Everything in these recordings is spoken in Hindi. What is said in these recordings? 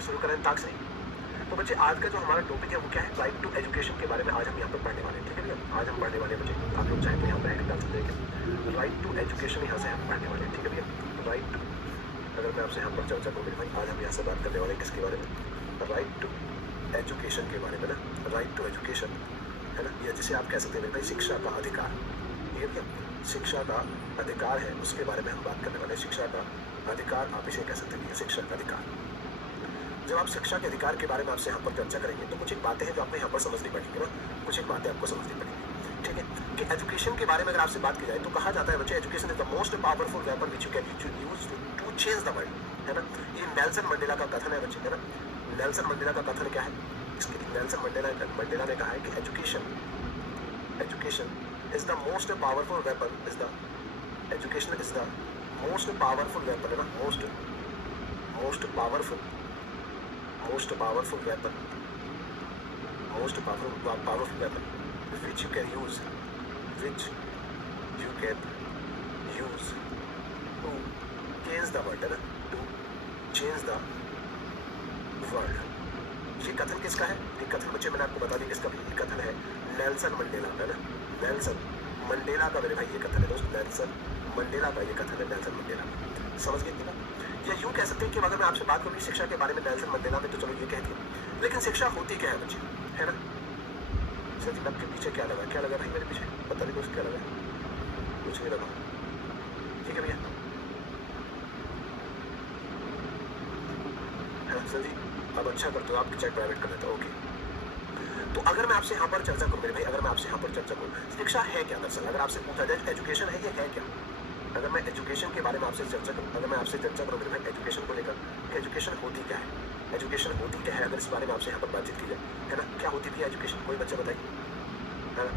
और शुरू करें ताकसरी। तो बच्चे आज का जो हमारा टॉपिक है वो क्या है, राइट टू एजुकेशन के बारे में आज हम यहाँ पर पढ़ने वाले हैं। ठीक है भैया, आज हम पढ़ने वाले हैं बच्चे, आप लोग चाहें तो यहाँ पर हेडिंग डाल सकते हैं, राइट टू एजुकेशन यहाँ से हम पढ़ने वाले हैं। ठीक है भैया, राइट टू, अगर मैं आपसे यहाँ पर चर्चा करूँ भाई, आज हम यहाँ से बात करने वाले हैं किसके बारे में, राइट टू एजुकेशन के बारे में ना, राइट टू एजुकेशन है ना, या जिसे आप कह सकते हैं भाई शिक्षा का अधिकार। ये क्या शिक्षा का अधिकार है, उसके बारे में हम बात करने वाले हैं। शिक्षा का अधिकार आप इसे कह सकते हैं, शिक्षा का अधिकार। जब आप शिक्षा के अधिकार के बारे में आपसे यहाँ पर चर्चा करेंगे तो कुछ एक बातें हैं जो आपको यहाँ पर समझनी पड़ेंगी ना, कुछ एक बातें आपको समझनी पड़ेंगी। ठीक है, कि एजुकेशन के बारे में अगर आपसे बात की जाए तो कहा जाता है बच्चे, education is the most powerful weapon which you can use to change the world, है ना। ये नेल्सन मंडेला का कथन है बच्चे, है ना। नेल्सन मंडेला का कथन क्या है, इसके नेल्सन मंडेला ने कहा है कि education is the most powerful weapon, education is the most powerful weapon, है ना, most powerful weapon which you can use to change the world, है ना, to change the world। ये कथन किसका है, ये कथन बच्चे मैंने आपको बता दिया किसका, ये कथन है नेल्सन मंडेला का, है ना, नेल्सन मंडेला का मेरे भाई ये कथन है दोस्त, नेल्सन मंडेला का ये कथन है, नेल्सन मंडेला का। समझ गए ना। या यूँ कह सकते हैं कि अगर मैं आपसे बात करूँ शिक्षा के बारे में नेल्सन मंडेला में, तो चलो ये कहती है, लेकिन शिक्षा होती क्या है बच्चे, है ना। सर जी आपके पीछे क्या लगा, क्या लगा भाई मेरे पीछे, पता नहीं कुछ क्या लगा, कुछ नहीं लगा। ठीक है भैया, हाँ सर जी अब अच्छा करते हो, आप चेक प्राइवेट कर लेते हो, ओके। तो अगर मैं आपसे यहाँ पर चर्चा करूँ मेरे भाई, अगर मैं आपसे यहाँ पर चर्चा करूँ शिक्षा है क्या दरअसल, अगर आपसे पूछा जाए एजुकेशन है ये है क्या, अगर मैं एजुकेशन के बारे में आपसे चर्चा करूँ, अगर मैं आपसे चर्चा करूँ मेरे भाई एजुकेशन को लेकर, एजुकेशन होती क्या है, एजुकेशन होती क्या है, अगर इस बारे में आपसे यहाँ पर बातचीत की जाए, है ना, क्या होती थी एजुकेशन, कोई बच्चा बताइए, है ना।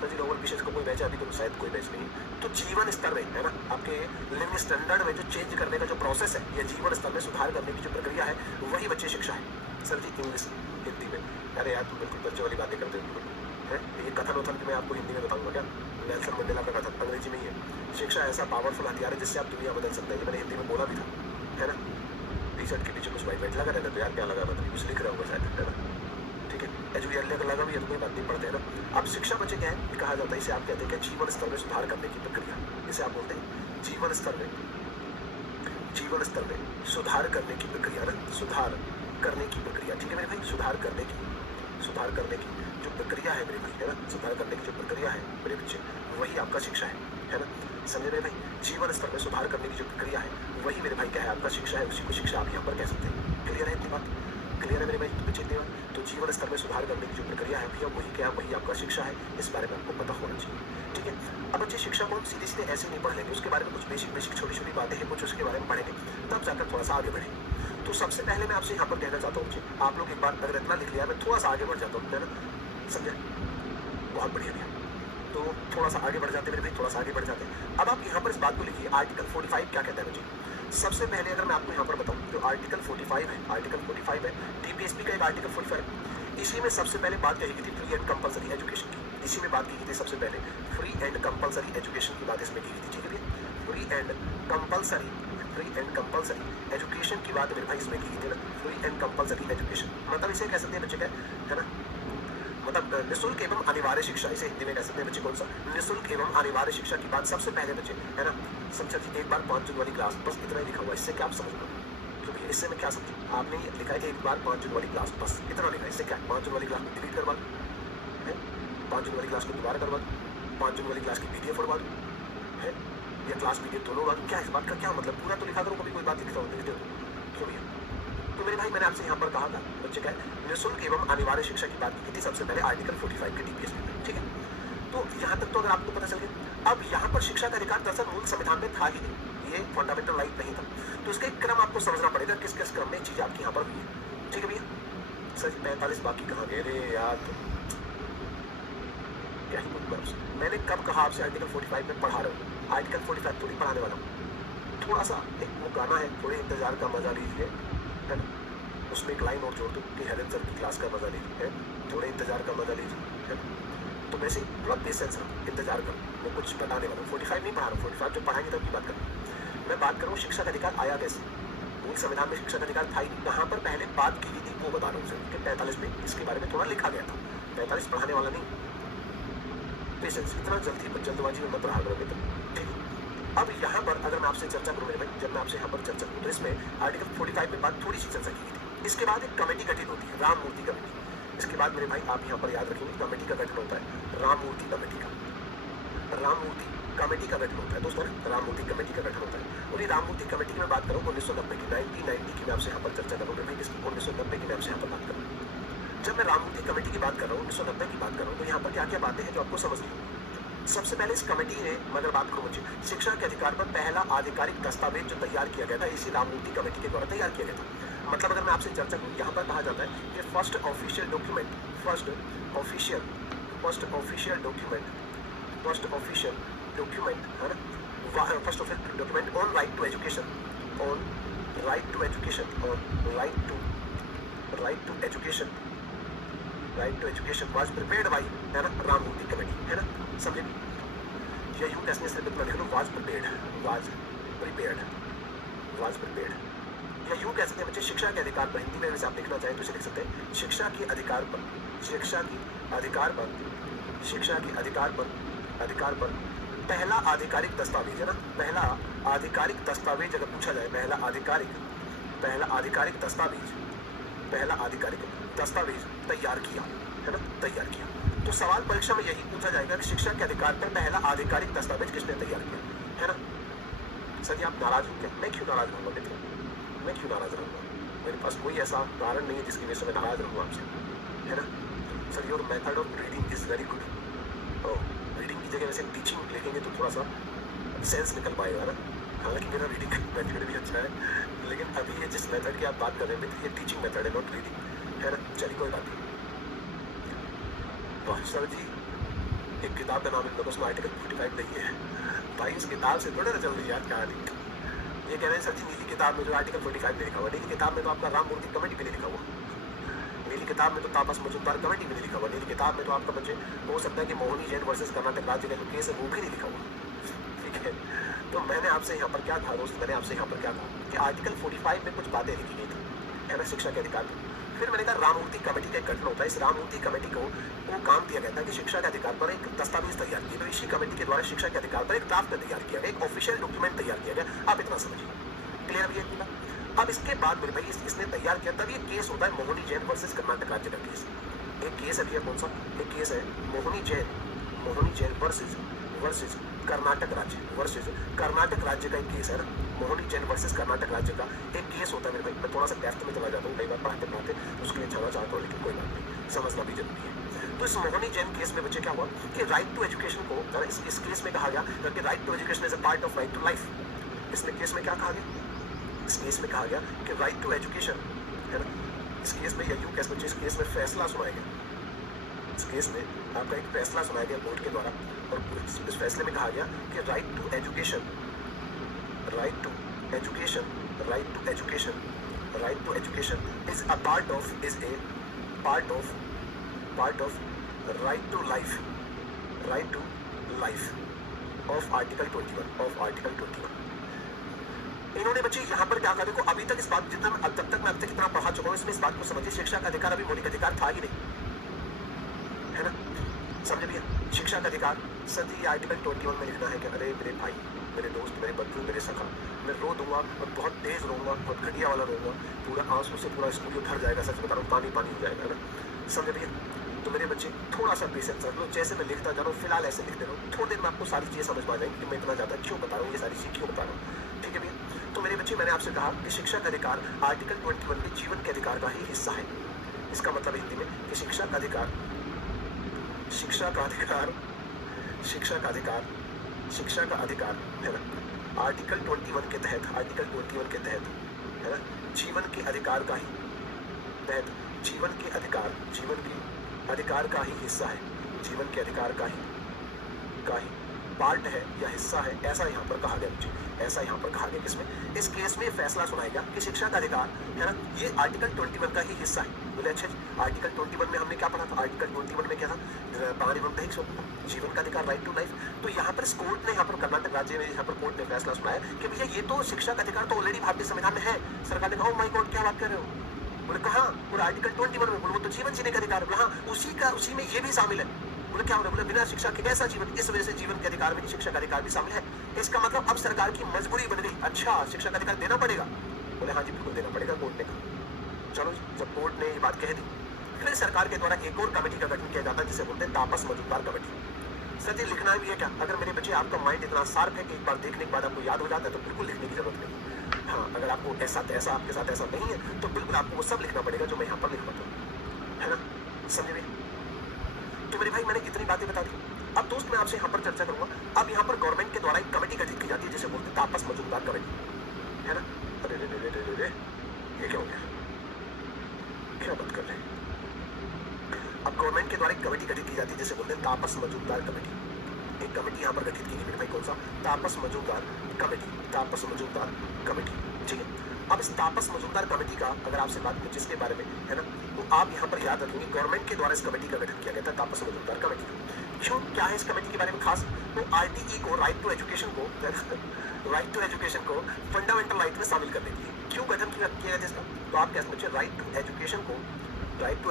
तो जी लोअर पीछे को कोई बैच अभी तो शायद कोई बैच नहीं, तो जीवन स्तर में, है ना, आपके लिविंग स्टैंडर्ड में जो चेंज करने का जो प्रोसेस है, या जीवन स्तर में सुधार करने की जो प्रक्रिया है, वही बच्चे शिक्षा है। सर जी इंग्लिश हिंदी में, अरे यार तुम बिल्कुल बच्चों वाली बातें करते हो है, ये कथन वथन मैं आपको हिंदी में बताऊंगा क्या, नेल्सन मंडेला का कथन अंग्रेजी में ही है, शिक्षा ऐसा पावरफुल हथियार है जिससे आप दुनिया बदल सकते हैं। ये मैंने हिंदी में बोला भी था, है ना। टी शर्ट के पीछे कुछ वाइट लगा रहता है तो यार क्या लगा, मतलब कुछ लिख रहा होगा शायद, है ना। ठीक है, एजुकेशन लगा भी है तो कोई बात नहीं, पढ़ते हैं ना। अब शिक्षा बच्चे क्या है, कहा जाता है, इसे आप कहते हैं कि जीवन स्तर में सुधार करने की प्रक्रिया, इसे आप बोलते हैं जीवन स्तर में सुधार करने की प्रक्रिया ना, सुधार करने की प्रक्रिया। ठीक है मेरे भाई, सुधार करने की जो प्रक्रिया है मेरे भाई, है ना, सुधार करने की जो प्रक्रिया है मेरे बच्चे, वही आपका शिक्षा है ना। समझे मेरे भाई, जीवन स्तर में सुधार करने की जो प्रक्रिया है वही मेरे भाई क्या है, आपका शिक्षा है, उसी को शिक्षा आप यहाँ पर कह सकते हैं। क्लियर है इतनी बात, क्लियर है मेरे भाई बच्चे इतनी बात। तो जीवन स्तर में सुधार करने की जो प्रक्रिया है भैया वही क्या है, वही आपका शिक्षा है, इस बारे में आपको पता होना चाहिए। ठीक है, अब बच्चे शिक्षा को हम सीधे सीधे ऐसे नहीं पढ़ लेंगे, उसके बारे में कुछ बेसिक छोटी छोटी बातें हैं, कुछ उसके बारे में पढ़ेंगे, तब जाकर थोड़ा सा आगे बढ़ेंगे। तो सबसे पहले मैं आपसे यहाँ पर कहना चाहता हूँ, आप लोग एक बार अगर इतना लिख लिया, मैं थोड़ा सा आगे बढ़ जाता हूँ, है ना, समझे, बहुत बढ़िया भैया। तो थोड़ा सा आगे बढ़ जाते हैं मेरे भाई, थोड़ा सा आगे बढ़ जाते हैं। अब आप यहाँ पर इस बात को लिखिए, आर्टिकल 45 क्या कहता है मुझे। सबसे पहले अगर मैं आपको यहाँ पर बताऊँ तो आर्टिकल 45 है, टीपीएसपी का एक आर्टिकल 45, इसी में सबसे पहले बात कही गई थी फ्री एंड कंपलसरी एजुकेशन की, इसी में बात की गई थी सबसे पहले फ्री एंड कंपलसरी एजुकेशन की बात इसमें की गई थी। ठीक है भैया, फ्री एंड कंपलसरी एजुकेशन की बात मेरे भाई इसमें की गई थी ना, फ्री एंड कंपलसरी एजुकेशन, मतलब इसे कह सकते हैं बच्चे क्या है ना, मतलब निःशुल्क एवं अनिवार्य शिक्षा, इसे हिंदी में कह सकते हैं बच्चे कौन सा, निःशुल्क एवं अनिवार्य शिक्षा की बात सबसे पहले बच्चे, है ना। समझा जी, एक बार 5 जून वाली क्लास, बस इतना ही लिखा हुआ, इससे क्या आप समझ लो, क्योंकि इससे मैं क्या समझी, आपने लिखा है एक बार 5 जून वाली क्लास, बस इतना लिखा है, इससे क्या 5 जून वाली क्लास को डिलीट करवा दो, 5 जून वाली क्लास को दोबारा करवा दो, 5 जून वाली क्लास की पीडीएफ उड़वा दो, है, या क्लास पीडीएफ दोनों उड़वा दो, क्या इस बात का क्या मतलब, पूरा तो लिखा करो, कभी कोई बात लिखता हो क्यों भैया। तो मेरे भाई मैंने आपसे यहाँ पर कहा था बच्चे क्या है, निःशुल्क एवं अनिवार्य शिक्षा की बात की थी सबसे पहले आर्टिकल 45 के टीपीएसपी में। ठीक है, तो यहाँ तक तो अगर आपको पता चल गया। अब यहाँ पर शिक्षा का अधिकार दरअसल मूल संविधान में था ही नहीं, ये फंडामेंटल राइट नहीं था, तो इसका एक क्रम आपको समझना पड़ेगा, किस किस क्रम में चीज आपकी यहाँ पर हुई है। ठीक है भैया, सर 45 बाकी कहाँ गए, अरे यार क्या ही कुछ, मैंने कब कहा आपसे आर्टिकल 45 में पढ़ा रहा हूँ, आर्टिकल 45 थोड़ी पढ़ाने वाला हूँ। थोड़ा सा एक वो गाना है, थोड़े इंतजार का मजा लीजिए, है ना, उसमें एक लाइन और जोड़ दो कि हेलन सर की क्लास का मजा लीजिए, थोड़े इंतजार का मजा लीजिए, है ना। तो वैसे थोड़ा पेशेंस रहो, इंतजार करो, मैं कुछ बताने वाला हूँ। 45 नहीं पढ़ा रहा हूँ, 45 जो पढ़ाएंगे तब की बात करूँ। मैं बात करूँ शिक्षा का अधिकार आया कैसे, मूल संविधान में शिक्षा का अधिकार था ही नहीं। कहाँ पर पहले बात की थी वो बता रहा हूँ सर कि 45 में इसके बारे में थोड़ा लिखा गया था। 45 पढ़ाने वाला नहीं, पेशेंस, इतना जल्दबाजी में मत रहा करो मित्र, ठीक है। अब यहाँ पर अगर मैं आपसे चर्चा करूँ मेरे भाई, जब मैं आपसे यहाँ पर चर्चा करूँ तो इसमें आर्टिकल 45 में बात थोड़ी सी चर्चा की गई थी। इसके बाद एक कमेटी गठित होती है, राम मूर्ति कमेटी। इसके बाद मेरे भाई आप यहाँ पर याद रखेंगे कमेटी का गठन होता है, राम मूर्ति कमेटी का, राम मूर्ति कमेटी का गठन होता है दोस्तों, राम मूर्ति कमेटी का गठन होता है। और ये राम मूर्ति कमेटी की मैं बात करूँ 1990 की, 1990 की मैं आपसे यहाँ पर चर्चा करूँ मेरे भाई, 1990 की मैं आपसे यहाँ पर बात करूँ। जब मैं राम मूर्ति कमेटी की बात कर रहा हूँ, 1990 की बात कर रहा हूँ, तो यहाँ पर क्या क्या बातें हैं जो आपको समझ ली। सबसे पहले इस कमेटी ने, अगर बात करूँ मुझे, शिक्षा के अधिकार पर पहला आधिकारिक दस्तावेज जो तैयार किया गया था इसी राम मूर्ति कमेटी के द्वारा तैयार किया गया था। मतलब अगर मैं आपसे चर्चा करूँ, यहाँ पर कहा जाता है कि first official document, first official document है ना, first official document on right to education, on right to education, on right to education was prepared by, है ना, राम मूर्ति कमेटी, है ना, समझे। या यूं कैसे सिर्फ इतना लिख लो, वाज प्रिपेयर्ड, या यूं कह सकते हैं बच्चे शिक्षा के अधिकार पर, हिंदी में वैसे आप लिखना चाहें तो इसे लिख सकते हैं शिक्षा के अधिकार पर पहला आधिकारिक दस्तावेज, है ना, पहला आधिकारिक दस्तावेज अगर पूछा जाए, पहला आधिकारिक दस्तावेज तैयार किया, है ना, तैयार किया। तो सवाल परीक्षा में यही पूछा जाएगा कि शिक्षा के अधिकार पर पहला आधिकारिक दस्तावेज किसने तैयार किया, है ना। सर जी आप नाराज हो क्या? मैं क्यों नाराज रहूँगा मित्र, मैं क्यों नाराज रहूँगा? मेरे पास कोई ऐसा कारण नहीं है जिसकी वजह से मैं नाराज रहूँगा आपसे, है ना। Sir your method of reading is very good. Reading की जगह वैसे टीचिंग लिखेंगे तो थोड़ा सा सेंस निकल पाएगा ना। हालांकि मेरा रीडिंग मेथड भी अच्छा है, लेकिन अभी ये जिस मेथड की आप बात कर रहे हैं मित्र, ये टीचिंग मेथड है, नॉट रीडिंग, है ना। चलिए कोई बात नहीं। तो सर जी एक किताब का नाम लिख लो, उसमें आर्टिकल 45 नहीं है भाई, इस किताब से थोड़ा ना चल रही यार कहानी। ये कह रहे हैं सर जी नीली किताब में जो आर्टिकल 45 में लिखा हुआ, नीली किताब में तो आपका राम मूर्ति कमेटी भी नहीं लिखा हुआ, नीली किताब में तो तापस मजूमदार कमेटी भी नहीं लिखा हुआ, नीली किताब में तो आपका बच्चे हो सकता है कि मोहनी जैन वर्सेस कर्नाटक राज्य का जो केस है वो भी नहीं लिखा हुआ, ठीक है। तो मैंने आपसे यहाँ पर क्या कहा दोस्त, मैंने आपसे यहाँ पर क्या कहा कि आर्टिकल 45 में कुछ बातें लिखी गई थी, है ना, शिक्षा के अधिकार पर। फिर मैंने कहा राम मूर्ति कमेटी का एक गठन होता है, इस राम मूर्ति कमेटी को वो काम दिया गया था कि शिक्षा के अधिकार पर एक दस्तावेज तैयार किया, तो इसी कमेटी के द्वारा शिक्षा के अधिकार पर एक ड्राफ्ट तैयार किया गया, एक ऑफिशियल डॉक्यूमेंट तैयार किया गया। आप इतना समझिए, क्लियर भी है। अब इसके बाद मेरे भाई इसने तैयार किया, तब ये केस होता है मोहनी जैन वर्सेस कर्नाटक राज्य का केस। एक केस है भैया, कौन सा? एक केस है मोहनी जैन वर्सेस कर्नाटक राज्य का एक केस है ना, मोहनी जैन वर्सेस कर्नाटक राज्य का एक केस होता है मेरे भाई। मैं थोड़ा सा डेप्थ में चला जाता हूँ कई बार पढ़ाते उसके लिए क्षमा चाहता हूँ, लेकिन कोई बात नहीं, समझना भी जरूरी है। तो इस मोहनी जैन केस में बच्चे क्या हुआ कि राइट टू एजुकेशन को इस केस में कहा गया कि right to education is a part of right to life. इसमें केस में क्या कहा गया? इस केस में कहा गया कि राइट टू एजुकेशन, है ना, इस केस में या यूं कह सकते, इस केस में फैसला सुनाया गया, इस केस में आपका एक फैसला सुनाया गया कोर्ट के द्वारा, और इस फैसले में कहा गया कि right to education is a part of right to life of article 21। इन्होंने बच्चे यहाँ पर क्या कहा, देखो अभी तक इस बात जितना अब तक मैं अब तक इतना पढ़ा चुका हूँ, इसमें इस बात को समझिए, शिक्षा का अधिकार अभी मौलिक अधिकार था ही नहीं, है ना, समझ भैया। शिक्षा का अधिकार सर जी आर्टिकल 21 में लिखना है कि अरे मेरे भाई, मेरे दोस्त, मेरे बंधु, मेरे सखा, मैं रो दूंगा और बहुत तेज रोऊंगा, बहुत घटिया वाला रोऊंगा, पूरा आंसू से पूरा स्कूल भर जाएगा, सच बता रहा हूँ, पानी पानी हो जाएगा, है ना, समझ भैया। तो मेरे बच्चे थोड़ा सा पेशेंस रख लो, जैसे मैं लिखता जा रहा हूँ फिलहाल ऐसे लिखते रहो, थोड़ी देर में आपको सारी चीज़ें समझ में आ जाएंगी कि मैं इतना ज़्यादा क्यों बता रहा हूँ, ये सारी चीज़ क्यों बता रहा हूँ, ठीक है भैया। तो मेरे बच्चे मैंने आपसे कहा कि शिक्षा का अधिकार आर्टिकल 21 में जीवन के अधिकार का ही हिस्सा है। इसका मतलब हिंदी में कि शिक्षा का अधिकार है ना, आर्टिकल 21 के तहत, है ना, जीवन के अधिकार का ही हिस्सा है, जीवन के अधिकार का ही पार्ट है या हिस्सा है, ऐसा यहाँ पर कहा गया बच्चे, ऐसा यहाँ पर कहा गया। किसमें? इस केस में फैसला सुनाया गया कि शिक्षा का अधिकार है ना, ये आर्टिकल 21 का ही हिस्सा है। बोले अच्छा जी, आर्टिकल 21 में हमने क्या पढ़ा था? आर्टिकल 21 में क्या था? प्राण एवं दैहिक स्वतंत्रता, जीवन का अधिकार, राइट टू लाइफ। तो यहाँ पर कोर्ट ने, यहाँ पर कर्नाटक राज्य में यहाँ पर कोर्ट ने फैसला सुनाया कि भैया ये तो शिक्षा का अधिकार तो ऑलरेडी भारतीय संविधान में है। सरकार ने कहा, माय गॉड, क्या बात कर रहे हो? बोले कहा पूरा आर्टिकल 21 में, बोले वो तो जीवन जीने का अधिकार। बोले हाँ, उसी में ये भी शामिल है। बोले क्या बोले? बिना शिक्षा के कैसा जीवन? इस वजह से जीवन के अधिकार में शिक्षा का अधिकार भी शामिल है। इसका मतलब अब सरकार की मजबूरी बन गई, अच्छा शिक्षा का अधिकार देना पड़ेगा। बोले हाँ जी बिल्कुल देना पड़ेगा, कोर्ट ने कहा। चलो जी, जब कोर्ट ने ये बात कह दी, फिर सरकार के द्वारा एक और कमेटी का गठन किया जाता है जिसे बोलते हैं तापस मजूमदार कमेटी। सर जी लिखना भी है क्या? अगर मेरे बच्चे आपका माइंड इतना शार्प है कि एक बार देखने के बाद आपको याद हो जाता है तो बिल्कुल लिखने की जरूरत नहीं। हाँ, अगर आपको ऐसा आपके साथ ऐसा नहीं है तो बिल्कुल आपको वो सब लिखना पड़ेगा जो मैं यहाँ पर लिख पाता हूँ, है ना? समझे भैया? तो मेरे भाई मैंने इतनी बातें बता दी। अब दोस्त मैं आपसे यहाँ पर चर्चा करूंगा। अब यहाँ पर गवर्नमेंट के द्वारा एक कमेटी गठित की जाती है जिसे बोलते हैं तापस मजूमदार कमेटी, है ना? अरे रे रे रे रे, ये क्या हो गया? क्या बात कर रहे हैं? अब गवर्नमेंट के द्वारा एक कमेटी गठित की जाती है जिसे बोलते हैं तापस मजूमदार कमेटी। एक कमेटी यहाँ पर गठित की गई मेरे भाई, कौन सा? तापस मजूमदार कमेटी, तापस मजूमदार कमेटी, ठीक है। अब इस तापस मजूमदार कमेटी का अगर आपसे बात करें जिसके बारे में, है ना, तो आप यहाँ पर याद रखेंगे गवर्नमेंट के द्वारा इस कमेटी का गठन किया गया था, तापस मजूमदार कमेटी। क्यों, क्या है इस कमेटी के बारे में खास? तो आरटीई को, राइट टू एजुकेशन को, राइट टू एजुकेशन को फंडामेंटल राइट में शामिल करने के लिए क्यों गठन किया गया इसका? तो आप क्या समझिए, राइट टू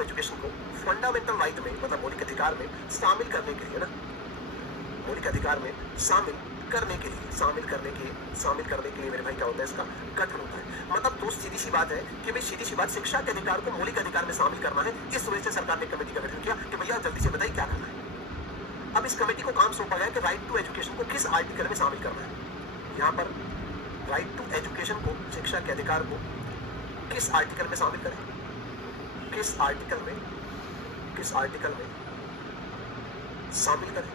एजुकेशन को फंडामेंटल राइट में, मतलब मौलिक अधिकार में शामिल करने के लिए, ना, मौलिक अधिकार में शामिल करने के लिए मेरे भाई क्या होता है, इसका गठन होता है। मतलब दोस्त सीधी सी बात है कि भाई, सीधी सी बात, शिक्षा के अधिकार को मौलिक अधिकार में शामिल करना है। इस वजह से सरकार ने कमेटी का गठन किया कि भैया जल्दी से बताइए क्या करना है। अब इस कमेटी को काम सौंपा गया कि राइट टू एजुकेशन को किस आर्टिकल में शामिल करना है। यहाँ पर राइट टू एजुकेशन को, शिक्षा के अधिकार को किस आर्टिकल में शामिल करें, किस आर्टिकल में शामिल करें।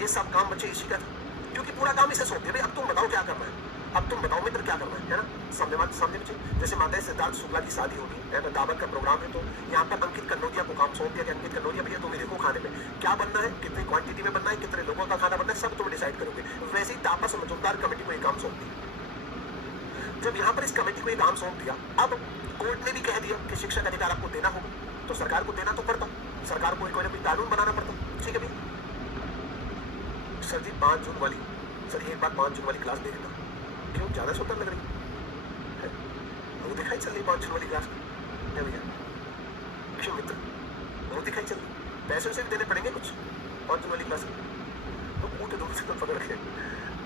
ये सब काम बच्चे इसी का था, क्योंकि पूरा काम इसे सौंप दिया, भाई अब तुम बताओ क्या करना है, अब तुम बताओ मित्र क्या करना है ना? समझे बच्चे? जैसे माता सिद्धार्थ शुक्ला की शादी होगी, है ना, दावत का प्रोग्राम है, तो यहाँ पर अंकित कन्नौजिया को काम सौंप दिया कि अंकित कन्नौजिया भैया तुम्हें देखो खाने में क्या बनना है, कितनी क्वांटिटी में बनना है, कितने लोगों का खाना बनना है, सब तुम डिसाइड करोगे। वैसे ही तापस मजूमदार कमेटी को एक काम सौंप दिया। जब यहाँ पर इस कमेटी को एक काम सौंप दिया, अब कोर्ट ने भी कह दिया कि शिक्षा का अधिकार आपको देना होगा, तो सरकार को देना तो पड़ता, सरकार को कोई ना कोई कानून बनाना पड़ता, ठीक है भैया। सर जी 5 जून वाली, सर एक बार 5 जून वाली क्लास देखना, क्यों ज्यादा सुंदर लग रही है? वो दिखाई चल रही 5 जून वाली क्लास है भैया? क्यों मित्र, वो दिखाई चल रही? पैसे उसे भी देने पड़ेंगे कुछ 5 जून वाली क्लास? तो कूटे दूर से पकड़ के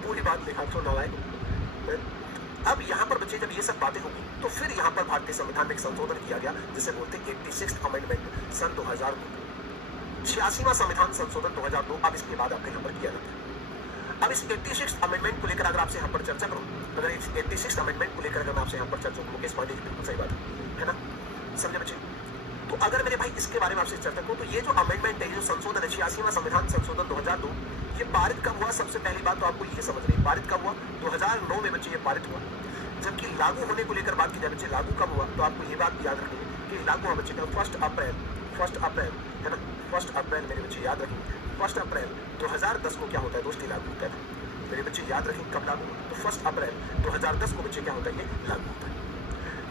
पूरी बात दिखा तो नालायक। अब यहाँ पर बच्चे जब ये सब बातें होगी तो फिर यहाँ पर भारतीय संविधान में एक संशोधन किया गया जिसे बोलते हैं 86th अमेंडमेंट सन 2002, 86वां संविधान संशोधन 2002। अब इसके बाद आपके यहाँ पर किया जाता है। अब इस 86th अमेंडमेंट को लेकर अगर आपसे यहाँ पर चर्चा करूँ, अगर इस 86th अमेंडमेंट को लेकर अगर आपसे यहाँ पर चर्चा करूँ, मुकेश पांडे जी बिल्कुल सही बात है ना? समझे बच्चे? तो अगर मेरे भाई इसके बारे में आपसे चर्चा करूँ तो ये जो अमेंडमेंट है, जो संशोधन है, 86वां संविधान संशोधन 2002, ये पारित कब हुआ? सबसे पहली बात तो आपको ये समझ रही है, पारित कब हुआ? 2009 में बच्चे ये पारित हुआ। जबकि लागू होने को लेकर बात की जाए बच्चे, लागू कब हुआ? तो आपको ये बात याद रखनी है कि लागू हुआ बच्चे का 1 अप्रैल, है ना, 1 अप्रैल मेरे बच्चे याद रखेंगे, 1 अप्रैल 2010 को क्या होता है दोस्ती, लागू होता है। मेरे बच्चे याद रखेंगे कब लागू हुआ? तो 1 अप्रैल 2010 को बच्चे क्या होता है, ये लागू होता है।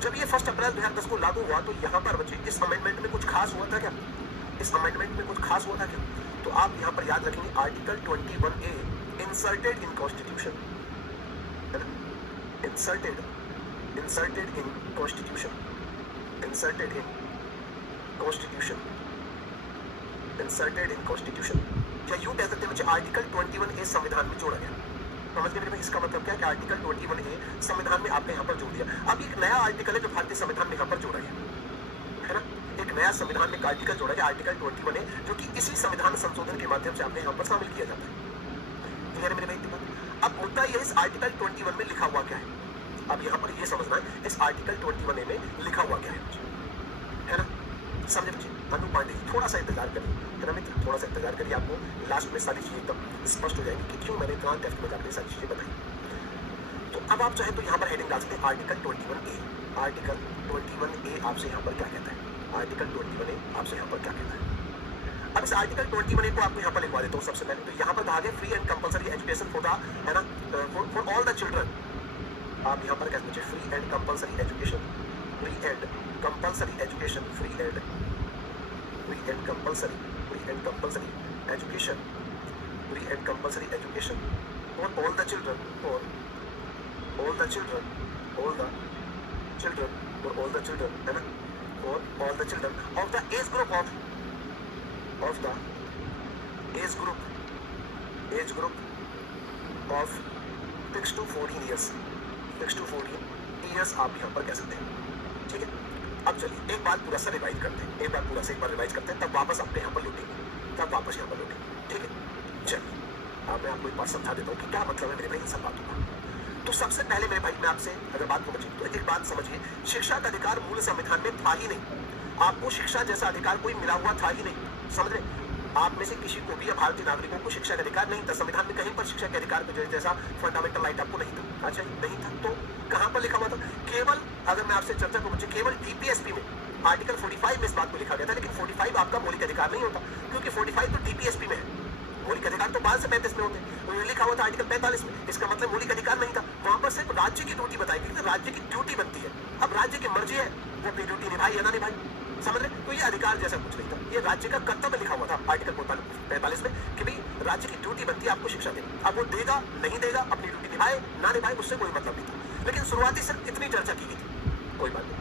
जब ये 1 अप्रैल 2010 को लागू हुआ तो यहाँ पर बच्चे इस अमेंडमेंट में कुछ खास हुआ था क्या? इस अमेंडमेंट में कुछ खास हुआ था क्या? तो आप यहाँ पर याद रखेंगे article 21A inserted in constitution, है ना, इंसर्टेड इन कॉन्स्टिट्यूशन, या यूं कह सकते हैं बच्चे आर्टिकल 21A संविधान में जोड़ा गया। समझ गए मेरे भाई? इसका मतलब क्या है कि आर्टिकल 21A संविधान में आपने यहाँ पर जोड़ दिया। अब एक नया आर्टिकल है जो भारतीय संविधान में यहाँ पर जोड़ा गया, है ना, एक नया संविधान में एक आर्टिकल जोड़ा गया, आर्टिकल 21A, जो कि इसी संविधान संशोधन के माध्यम से आपने यहाँ पर शामिल किया जाता है। क्लियर है मेरे भाई? अब मुद्दा यह इस आर्टिकल 21 में लिखा हुआ क्या है, अब यहाँ पर ये समझना है इस आर्टिकल 21A में लिखा हुआ क्या है ना? समझे बच्चे? अनु पांडे थोड़ा सा इंतजार करिए, है ना मित्र, थोड़ा सा इंतजार करिए, आपको लास्ट में सारी चीजें एकदम स्पष्ट हो जाएंगी कि क्यों मैंने इतना डेप्थ में जाकर सारी चीजें बताई। तो अब आप चाहे तो यहाँ पर हेडिंग डाल सकते हैं आर्टिकल 21A। आर्टिकल 21A आपसे यहाँ पर क्या कहता है? आर्टिकल 21A आपसे यहाँ पर क्या कहता है? अब इस आर्टिकल 21A को आपको यहाँ पर लिखवा देता हूँ सबसे पहले। तो यहाँ पर कहा गया free and compulsory education for the, है ना, फॉर ऑल द चिल्ड्रन। आप यहाँ पर कह दीजिए free and compulsory education, free and compulsory education, free and compulsory, free and compulsory education, free and compulsory education for all the children, for all the children, all the children, for all the children, है ना, for all the children of the age group of the age group of 6 to 14 years, 6 to 14 years आप यहाँ पर कह सकते हैं, ठीक है। अब चलिए एक बार पूरा सा रिवाइज करते हैं, एक बार पूरा से एक बार रिवाइज करते हैं, तब वापस आपके यहाँ पर लौटेंगे, तब वापस यहाँ पर लौटेंगे, ठीक है। चलिए अब मैं आपको एक बात समझा देता हूँ कि क्या मतलब है मेरे भाई इन सब बातों का। तो सबसे पहले मेरे भाई मैं आपसे अगर बात को समझिए तो एक बात समझिए, शिक्षा का अधिकार मूल संविधान में था ही नहीं। आपको शिक्षा जैसा अधिकार कोई मिला हुआ था ही नहीं, समझ रहे। आप में से किसी को भी या भारतीय नागरिकों को शिक्षा का अधिकार नहीं था। संविधान में कहीं पर शिक्षा के अधिकार को जैसा फंडामेंटल राइट आपको नहीं था। अच्छा नहीं था तो कहां पर लिखा हुआ था? केवल अगर मैं आपसे चर्चा को मुझे केवल डीपीएसपी में आर्टिकल 45 में इस बात को लिखा गया था, लेकिन 45 आपका मौलिक अधिकार नहीं होता, क्योंकि 45 तो डीपीएसपी में है। मौलिक अधिकार तो 12 से 35 में होते हैं, उन्होंने लिखा हुआ था आर्टिकल 45 में। इसका मतलब मौलिक अधिकार नहीं था। वहां पर सिर्फ राज्य की ड्यूटी बताई गई थी, राज्य की ड्यूटी बनती है। अब राज्य की मर्जी है वो अपनी ड्यूटी निभाई या ना निभाई, समझ रहे। तो ये अधिकार जैसा कुछ नहीं था, ये राज्य का कर्तव्य लिखा हुआ था आर्टिकल 45 में कि भाई राज्य की ड्यूटी बनती है आपको शिक्षा देनी। अब वो देगा नहीं देगा, अपनी ड्यूटी निभाए ना निभाए, उससे कोई मतलब नहीं था। लेकिन शुरुआती सिर्फ इतनी चर्चा की गई थी, कोई बात नहीं।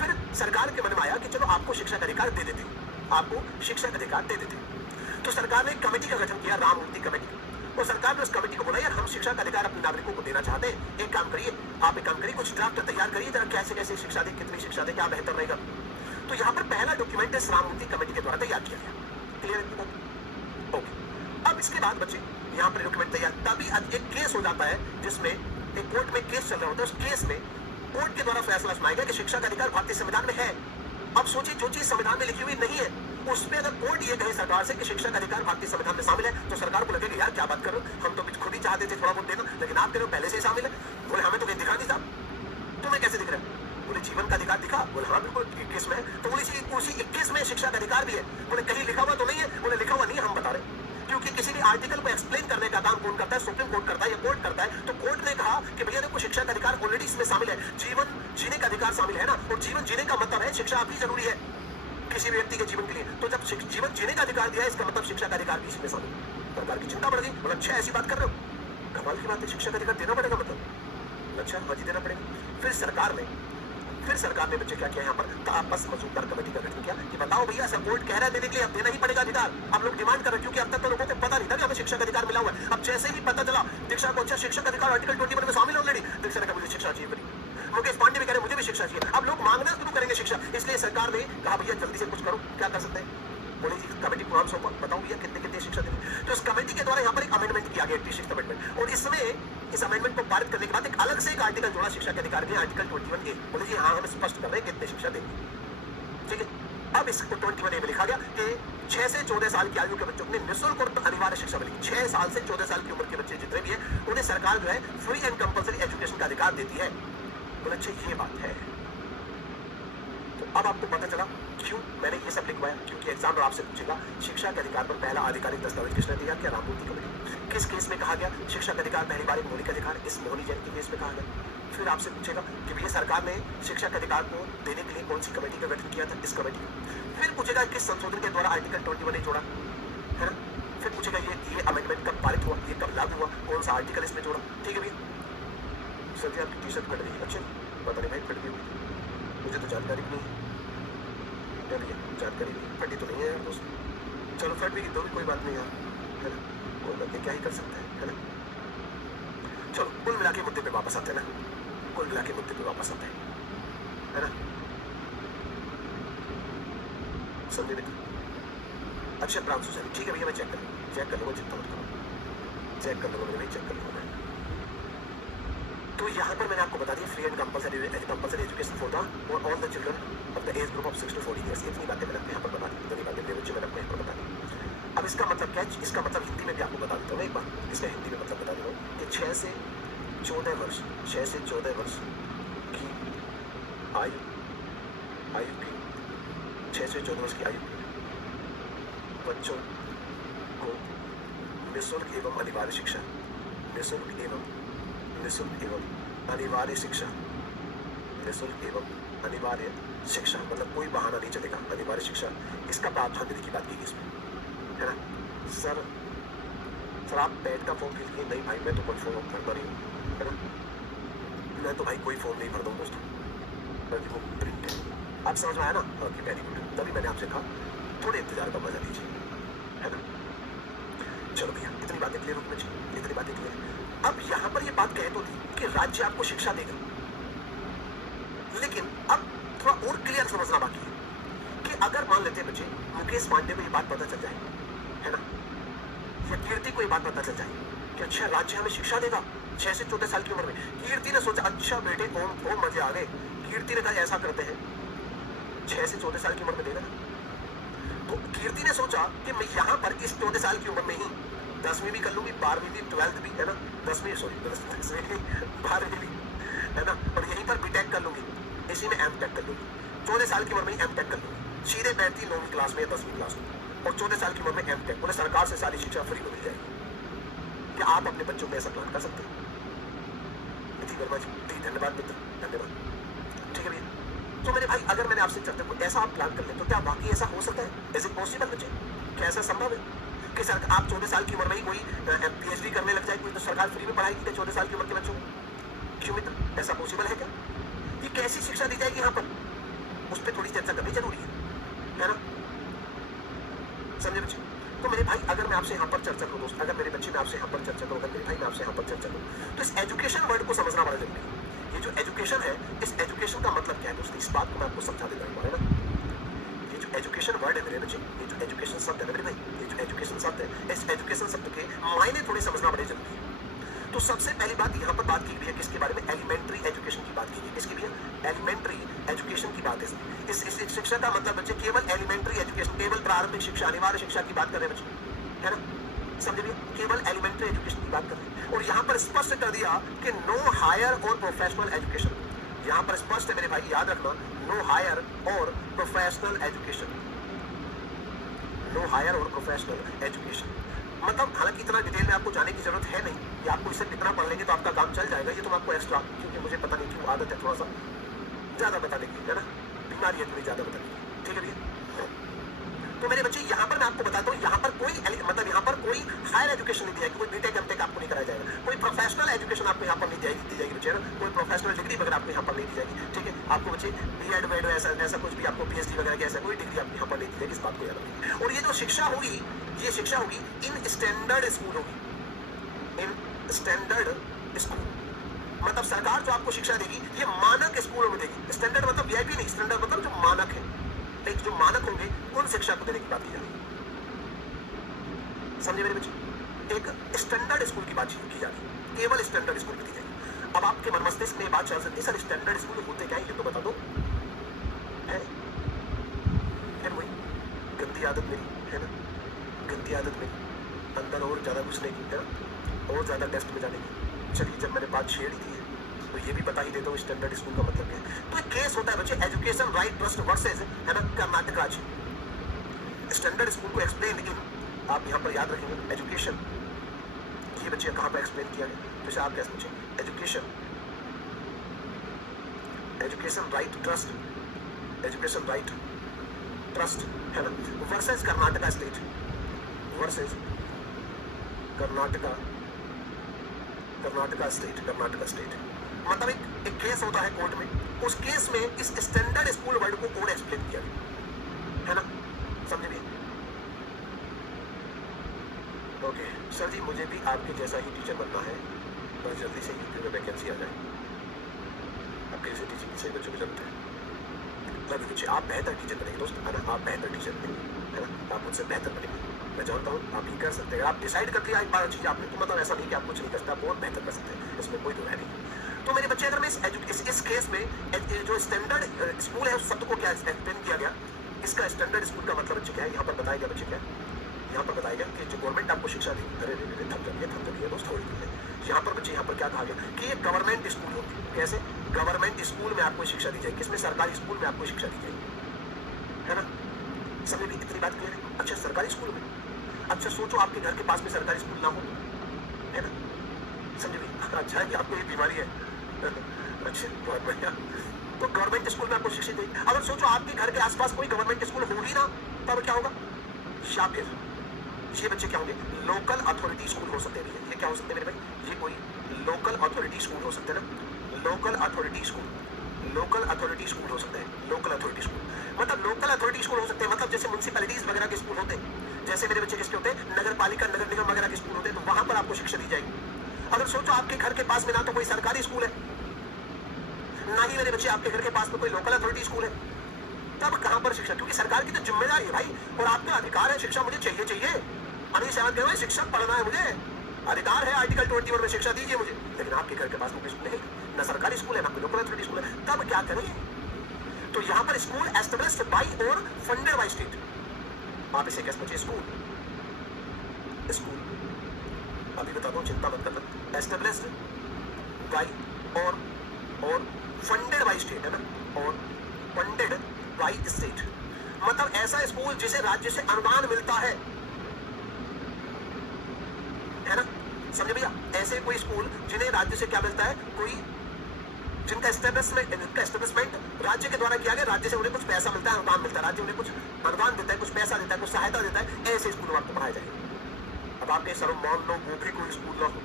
फिर सरकार के मन में आया कि चलो आपको शिक्षा का अधिकार दे देते, आपको शिक्षा का अधिकार दे देते। तो सरकार ने एक कमेटी का गठन किया, राममूर्ति कमेटी। और सरकार ने उस कमेटी को बोला यार हम शिक्षा का अधिकार अपने नागरिकों को देना चाहते हैं, एक काम करिए, आप एक काम करिए, कुछ ड्राफ्ट तैयार करिए, जरा कैसे कैसे शिक्षा दे, कितनी शिक्षा दे, क्या बेहतर रहेगा। तो यहाँ पर पहला डॉक्यूमेंट इस राममूर्ति कमेटी के द्वारा तैयार किया गया। क्लियर है? ओके। अब इसके बाद बच्चे यहाँ पर डॉक्यूमेंट तैयार, तभी एक केस हो जाता है जिसमें एक कोर्ट में केस चल रहा होता है। उस केस में कोर्ट के द्वारा फैसला सुनाया गया कि शिक्षा का अधिकार भारतीय संविधान में है। अब सोचिए जो चीज संविधान में लिखी हुई नहीं है उसमें अगर कोर्ट ये कहे सरकार से कि शिक्षा का अधिकार भारतीय संविधान में शामिल है, तो सरकार को लगेगा यार क्या बात कर रहे हो, हम तो खुद ही चाहते थे थोड़ा बहुत देना, लेकिन आप कह रहे हो पहले से ही शामिल है। बोले हमें तो कहीं दिखा नहीं साहब, तुम्हें कैसे दिख रहा है? बोले जीवन का अधिकार दिखा। बोले हाँ बिल्कुल 21 में है। तो बोले उसी 21 में शिक्षा का अधिकार भी है। बोले कहीं लिखा हुआ तो नहीं है? बोले लिखा हुआ नहीं है, हम बता रहे। क्योंकि किसी भी आर्टिकल को एक्सप्लेन करने का काम कौन करता है? सुप्रीम कोर्ट करता है या कोर्ट करता है। तो कोर्ट ने कहा कि भैया देखो शिक्षा का अधिकार ऑलरेडी इसमें शामिल है, जीवन जीने का अधिकार शामिल है ना, और जीवन जीने का मतलब है शिक्षा भी जरूरी है किसी भी व्यक्ति के जीवन के लिए। तो जब जीवन जीने का अधिकार दिया है, इसका मतलब शिक्षा का अधिकार भी इसमें शामिल है। सरकार की चिंता बढ़ गई, मतलब अच्छा ऐसी बात कर रहे हो, कमाल की बात है, शिक्षा का अधिकार देना पड़ेगा, मतलब अच्छा हाजी देना पड़ेगा। फिर सरकार ने बच्चे क्या किया यहाँ पर तापस मजूमदार कमेटी का गठन किया कि बताओ भैया सब कोर्ट कह रहा है देने के लिए, अब देना ही पड़ेगा अधिकार। अब लोग डिमांड कर रहे हैं, क्योंकि अब तक तो लोगों को पता नहीं था कि हमें शिक्षा का अधिकार मिला हुआ है। अब जैसे ही पता चला दीक्षा को अच्छा शिक्षा का अधिकार आर्टिकल 21 में शामिल ऑलरेडी, दीक्षा ने कहा मुझे शिक्षा चाहिए, मुकेश पांडे भी कह रहे मुझे भी शिक्षा चाहिए। अब लोग मांगना शुरू करेंगे शिक्षा, इसलिए सरकार ने कहा भैया जल्दी से कुछ करो, क्या कर सकते हैं? बोले जी कमेटी को नाम सौंपा, बताओ भैया कितने कितने शिक्षा देंगे। तो इस कमेटी के द्वारा यहाँ पर एक अमेंडमेंट किया गया, 86 अमेंडमेंट, और इसमें इस अमेंडमेंट को पारित करने के बाद एक अलग से एक आर्टिकल जोड़ा शिक्षा के अधिकार में, आर्टिकल 21A। बोले जी हाँ हम स्पष्ट कर रहे हैं कितने शिक्षा देंगे, ठीक है। अब इसको 21A में लिखा गया कि 6 से 14 साल की आयु के बच्चों को निःशुल्क और अनिवार्य शिक्षा मिलेगी। 6 साल से 14 साल की उम्र के बच्चे जितने भी हैं उन्हें सरकार जो है फ्री एंड कंपल्सरी एजुकेशन का अधिकार देती है। बोले अच्छा ये बात है। तो अब आपको पता चला क्यों मैंने ये सब लिखवाया, क्योंकि एग्जाम आपसे पूछेगा शिक्षा के अधिकार पर पहला आधिकारिक दस्तावेज किसने दिया? क्या राममूर्ति कमेटी। किस केस में कहा गया शिक्षा का अधिकार पहली बार एक मौलिक अधिकार? इस मोहनी जैन के केस में कहा गया। फिर आपसे पूछेगा कि भैया सरकार ने शिक्षा के अधिकार को देने के लिए कौन सी कमेटी का गठन किया था? इस कमेटी। फिर पूछेगा किस संशोधन के द्वारा आर्टिकल 21A जोड़ा, है ना। फिर पूछेगा ये अमेंडमेंट कब पारित हुआ, ये कब लागू हुआ, कौन सा आर्टिकल इसमें जोड़ा, ठीक है भैया। सर जी आपकी टी शर्ट कट गई, अच्छा पता नहीं भाई फट गई, मुझे तो जानकारी नहीं है, जानकारी नहीं फटी तो नहीं है यार दोस्त, चलो फट भी तो भी कोई बात नहीं यार, है ना, कोई बात नहीं, क्या ही कर सकते हैं, है ना। चलो कुल मिला के मुद्दे पे वापस आते हैं ना, कुल मिला के मुद्दे पे वापस आते हैं, है ना। समझे बेटा? अच्छा प्रांशु सर ठीक है भैया मैं चेक कर लूँगा, चिंता मत करो, चेक कर लूँगा भाई, चेक कर लूँगा। तो यहाँ पर मैंने आपको बता दिया free and compulsory education for the और all the children of the age group of 6 to 14 years। इतनी बातें मैंने यहाँ पर बता दी, इतनी बातें मेरे बच्चे मैंने आपको यहाँ पर बता दी। अब इसका मतलब क्या है? इसका मतलब हिंदी में भी आपको बता देता हूँ एक बार, इसका हिंदी में मतलब बता देता हूँ कि 6 से 14 वर्ष की आयु की 6 से 14 वर्ष की आयु बच्चों को निःशुल्क एवं अनिवार्य शिक्षा, निःशुल्क एवं अनिवार्य शिक्षा, निःशुल्क एवं अनिवार्य शिक्षा, मतलब कोई बहाना नहीं चलेगा, अनिवार्य शिक्षा, इसका प्रावधान देने की बात की इसमें, है ना। सर आप पेट का फॉर्म फिल किए? नहीं भाई, मैं तो कोई फॉर्म भरता नहीं हूँ, है ना। मैं तो भाई कोई फॉर्म नहीं भरता हूँ दोस्तों, बल्कि वो प्रिंट है। आप समझ में आया ना? Okay, very good. तभी मैंने आपसे कहा थोड़े इंतजार का मजा लीजिए, है ना। चलो भैया, इतनी बातें क्लियर होनी चाहिए, इतनी बातें क्लियर। अब यहाँ पर ये बात कह तो दी कि राज्य आपको शिक्षा देगा, लेकिन अब थोड़ा और क्लियर समझना बाकी है कि अगर मान लेते हैं बच्चे मुकेश पांडे को ये बात पता चल जाए, है ना, या कीर्ति को ये बात पता चल जाए कि अच्छा राज्य हमें शिक्षा देगा 6 से 14 साल की उम्र में। कीर्ति ने सोचा अच्छा बेटे ओम मजे आ गए। कीर्ति ने कहा ऐसा करते हैं 6 से 14 साल की उम्र में देगा ना। तो कीर्ति ने सोचा कि मैं यहाँ पर इस 14 साल की उम्र में ही 10वीं भी कर लूंगी, 12वीं भी, 12th भी, है ना, 12वीं भी, है ना, और यहीं पर बीटेक कर लूंगी, इसी में एमटेक कर लूंगी। 14 साल की उम्र में ही एमटेक कर लूंगी, सीधे बैठती 9वीं क्लास में या 10वीं क्लास में, और 14 साल की उम्र में एमटेक। उन्हें सरकार से सारी शिक्षा फ्री में मिल जाएगी। क्या आप अपने बच्चों में ऐसा प्लान कर सकते हैं? वर्मा जी, धन्यवाद मित्र, धन्यवाद। ठीक है भैया। तो मेरे भाई, अगर मैंने आपसे चर्चा को ऐसा आप प्लान कर ले तो क्या वाकई ऐसा हो सकता है? इज इट पॉसिबल बच्चे? क्या ऐसा संभव है कि सर आप 14 साल की उम्र में ही कोई PhD करने लग जाए कोई, तो सरकार फ्री में पढ़ाएगी 14 साल की उम्र के बच्चों को? क्यों मित्र, ऐसा पॉसिबल है क्या? ये कैसी शिक्षा दी जाएगी यहाँ पर, उस पर थोड़ी चर्चा करनी जरूरी है ना। समझे बच्चे? तो मेरे भाई, अगर मैं आपसे यहाँ पर चर्चा करूँ दोस्त, अगर मेरे बच्चे में आपसे यहाँ पर चर्चा करूँ, अगर मेरे भाई मैं आपसे यहाँ पर चर्चा करूँ, तो इस एजुकेशन वर्ड को समझना बड़ा जरूरी है। ये जो एजुकेशन है, इस एजुकेशन का मतलब क्या है दोस्त, इस बात को मैं आपको समझा देता हूँ, है ना। ये जो एजुकेशन वर्ड है मेरे बच्चे, ये जो एजुकेशन शब्द है मेरे भाई, ये जो एजुकेशन शब्द है, इस एजुकेशन शब्द के मायने थोड़े समझना बड़े जरूरी है। तो सबसे पहली बात यहाँ पर बात की गई है किसके बारे में? एलिमेंट्री एजुकेशन की बात की गई। किसकी भी है? एलिमेंट्री एजुकेशन की बात है। इस शिक्षा का मतलब बच्चे केवल एलिमेंट्री एजुकेशन, केवल प्रारंभिक शिक्षा, अनिवार्य शिक्षा की बात कर रहे हैं बच्चे, है ना। समझे? केवल एलिमेंट्री एजुकेशन की बात कर रहे हैं। और यहाँ पर स्पष्ट कर दिया कि नो हायर और प्रोफेशनल एजुकेशन। यहाँ पर स्पष्ट है मेरे भाई, याद रखना, नो हायर और प्रोफेशनल एजुकेशन, नो हायर और प्रोफेशनल एजुकेशन। मतलब हालांकि इतना डिटेल में आपको जाने की जरूरत है नहीं, कि आपको इसे कितना पढ़ लेंगे तो आपका काम चल जाएगा। ये तो आपको एक्स्ट्रा, क्योंकि मुझे पता नहीं क्यों आदत है थोड़ा सा ज्यादा बताने की, है ना, बीमारी है थोड़ी ज्यादा बताने की। ठीक है भैया। तो मेरे बच्चे, यहाँ पर मैं आपको बताता हूँ, यहाँ पर कोई मतलब यहाँ पर कोई हायर एजुकेशन नहीं दी जाएगी, कोई बीटेक एमटेक आपको नहीं कराया जाएगा, कोई प्रोफेशनल एजुकेशन आपको यहाँ पर नहीं दी जाएगी बच्चे, कोई प्रोफेशनल डिग्री वगैरह आपको यहाँ पर नहीं दी जाएगी। ठीक है, आपको बच्चे बीएड वेड ऐसा कुछ भी, आपको PhD वगैरह की ऐसा कोई डिग्री आपको यहाँ पर नहीं दी जाएगी, इस बात को याद रखिए। और ये जो शिक्षा होगी, ये शिक्षा होगी इन स्टैंडर्ड स्कूल होगी, इन स्टैंडर्ड स्कूल। मतलब सरकार जो आपको शिक्षा देगी ये मानक स्कूलों में देगी। स्टैंडर्ड मतलब VIP नहीं, स्टैंडर्ड मतलब जो मानक है, जो मानक होंगे उन शिक्षा को देने की बात की जाएगी। समझे मेरे बच्चे? एक स्टैंडर्ड स्कूल की बात की जा रही है, केवल स्टैंडर्ड स्कूल की दी जाएगी। अब आपके मन मस्तिष्क में बात चल सकती है, सर स्टैंडर्ड स्कूल होते क्या है ये तो बता दो। है फिर वही गंदी आदत मेरी, है ना, गंदी आदत मेरी अंदर और ज्यादा घुसने की, है ना, और ज्यादा डेप्थ में जाने की। चलिए, जब मैंने बात छेड़ दी है तो ये भी बता ही देता हूँ स्टैंडर्ड स्कूल का मतलब क्या है। तो एक केस होता है बच्चे, एजुकेशन राइट ट्रस्ट वर्सेस, है ना, कर्नाटक राज्य। स्टैंडर्ड स्कूल को एक्सप्लेन इन, आप यहाँ पर याद रखेंगे, एजुकेशन, ये बच्चे कहाँ पर एक्सप्लेन किया गया, जैसे आप कैसे पूछे, education right trust, education right trust, है ना, versus Karnataka state, versus Karnataka state. मतलब एक केस होता है कोर्ट में, उस केस में इस स्टैंडर्ड स्कूल वर्ड को और एक्सप्लेन किया गया, है ना। समझे भी? ओके सर जी, मुझे भी आपके जैसा ही टीचर बनना है, बस जल्दी से यूपी में वैकेंसी आ जाए। आपके जैसे टीचिंग की सही बच्चों की जरूरत है। तभी बच्चे आप बेहतर टीचर बनेंगे दोस्त, है ना, आप बेहतर टीचर बनेंगे, है ना, आप मुझसे बेहतर बनेंगे। मैं जानता हूँ आप ही कर सकते हैं, आप डिसाइड कर दिया एक बार चीज आपने, तो मतलब ऐसा नहीं कि आप कुछ नहीं कर सकते, आप बहुत बेहतर कर सकते हैं, इसमें कोई दो है नहीं। तो मेरे बच्चे, अगर मैं इस केस में जो स्टैंडर्ड स्कूल है उस शब्द को क्या एक्सप्लेन किया गया, इसका स्टैंडर्ड स्कूल का मतलब बच्चे क्या है, यहाँ पर बताया गया बच्चे क्या है, यहाँ पर बताया गया कि जो गवर्नमेंट आपको शिक्षा देगी, अरे थम जाइए दोस्त, थोड़ी देर है। यहाँ पर बच्चे, यहाँ पर क्या कहा गया कि ये गवर्नमेंट स्कूल होगी। कैसे? गवर्नमेंट स्कूल में आपको शिक्षा दी जाएगी, किसमें? सरकारी स्कूल में आपको शिक्षा दी जाएगी, है ना। समझे भी, इतनी बात क्लियर है। अच्छा सरकारी स्कूल में, अच्छा सोचो आपके घर के पास में सरकारी स्कूल ना हो, है ना, समझे भी। अच्छा है कि आपको ये बीमारी है, अच्छा बहुत बढ़िया। तो गवर्नमेंट स्कूल में आपको शिक्षा देगी। अगर सोचो आपके घर के आसपास कोई गवर्नमेंट स्कूल हो ही ना, तब क्या होगा, या फिर ये बच्चे क्या होंगे, लोकल अथॉरिटी स्कूल हो सकते हैं। ये क्या हो सकते हैं मेरे भाई, ये कोई लोकल अथॉरिटी स्कूल हो सकते हैं ना, local authority school, local authority school हो सकते हैं। लोकल अथॉरिटी स्कूल मतलब लोकल अथॉरिटी स्कूल हो सकते हैं, मतलब जैसे म्युनिसिपैलिटीज वगैरह के स्कूल होते हैं, जैसे मेरे बच्चे किसके होते हैं, नगर पालिका नगर निगम वगैरह के स्कूल होते हैं, तो वहां पर आपको शिक्षा दी जाएगी। अगर सोचो आपके घर के पास में ना तो कोई सरकारी स्कूल है, ना ही मेरे बच्चे आपके घर के पास में कोई लोकल अथॉरिटी स्कूल है, तब कहां पर शिक्षा, क्योंकि सरकार की तो जिम्मेदारी है भाई, और आपका अधिकार है, शिक्षा मुझे चाहिए चाहिए। अनिल साहब कह रहे हैं शिक्षक पढ़ना है मुझे, अधिकार है, आर्टिकल 21 में शिक्षा दीजिए मुझे, लेकिन आपके घर के पास में कोई स्कूल नहीं, ना सरकारी स्कूल है ना कोई लोकल अथॉरिटी स्कूल है, तब क्या करें। तो यहाँ पर स्कूल एस्टेब्लिश्ड बाय और फंडेड बाय स्टेट, आप इसे कैसे बच्चे, स्कूल स्कूल अभी बता दो, चिंता मत करना, एस्टेब्लिश्ड बाय और फंडेड बाय स्टेट है ना, और फंडेड बाय स्टेट मतलब ऐसा स्कूल जिसे राज्य से अनुदान मिलता है ना, समझे भैया। ऐसे कोई स्कूल जिन्हें राज्य से क्या मिलता है, कोई जिनका एस्टेब्लिशमेंट राज्य के द्वारा किया गया, राज्य से उन्हें कुछ पैसा मिलता है, अनुदान मिलता है, राज्य उन्हें कुछ अनुदान देता है, कुछ पैसा देता है, कुछ सहायता देता है, ऐसे स्कूल में आपको पढ़ाया जाएगा। अब आपके सर मान लो वो भी कोई स्कूल ना हो,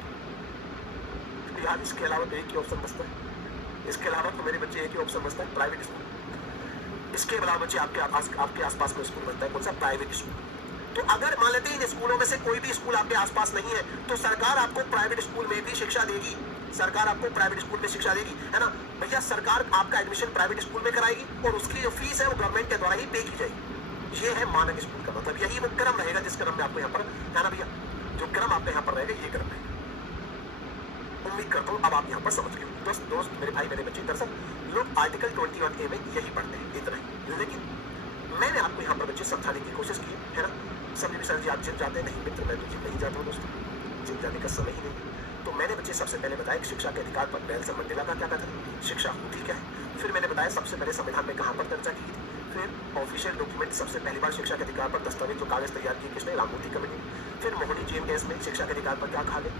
तो यार इसके अलावा तो एक ही ऑप्शन बचता है, इसके अलावा तो मेरे बच्चे एक ही ऑप्शन बचता है, प्राइवेट स्कूल। इसके अलावा बच्चे आपके आसपास में स्कूल बनता है, कौन सा, प्राइवेट स्कूल। तो अगर मान लेते हैं इन स्कूलों में से कोई भी स्कूल आपके आसपास नहीं है, तो सरकार आपको प्राइवेट स्कूल में भी शिक्षा देगी, सरकार आपको प्राइवेट स्कूल में शिक्षा देगी, है ना भैया। सरकार आपका एडमिशन प्राइवेट स्कूल में कराएगी और उसकी जो फीस है वो गवर्नमेंट के द्वारा ही पे की जाएगी। ये है मानक स्कूल का मतलब, यही वो क्रम रहेगा जिस क्रम में आपको यहाँ पर, है ना भैया, जो क्रम आपके यहाँ पर रहेगा ये क्रम रहेगा। उम्मीद करता हूँ अब आप यहाँ पर समझ गए। दोस्त मेरे भाई मेरे बच्चे, दरअसल लोग आर्टिकल 21A में यही पढ़ते हैं, इतना ही, लेकिन मैंने आपको यहाँ पर बच्चे समझाने की कोशिश की है ना। समझे भी सर जी आप जिम जाते नहीं, मित्र मैं तो जिम नहीं जाता हूँ दोस्तों, जिम जाने का समय ही नहीं। तो मैंने बच्चे सबसे पहले बताया शिक्षा के अधिकार पर नेल्सन मंडेला का क्या कहता है, शिक्षा होती क्या है। फिर मैंने बताया सबसे पहले संविधान में कहाँ पर चर्चा की थी। फिर ऑफिशियल डॉक्यूमेंट सबसे पहली बार शिक्षा के अधिकार पर दस्तावेज जो कागज तैयार किए किसने, राममूर्ति कमेटी। फिर मोहनी जेम केस में शिक्षा के अधिकार पर क्या कहा गया।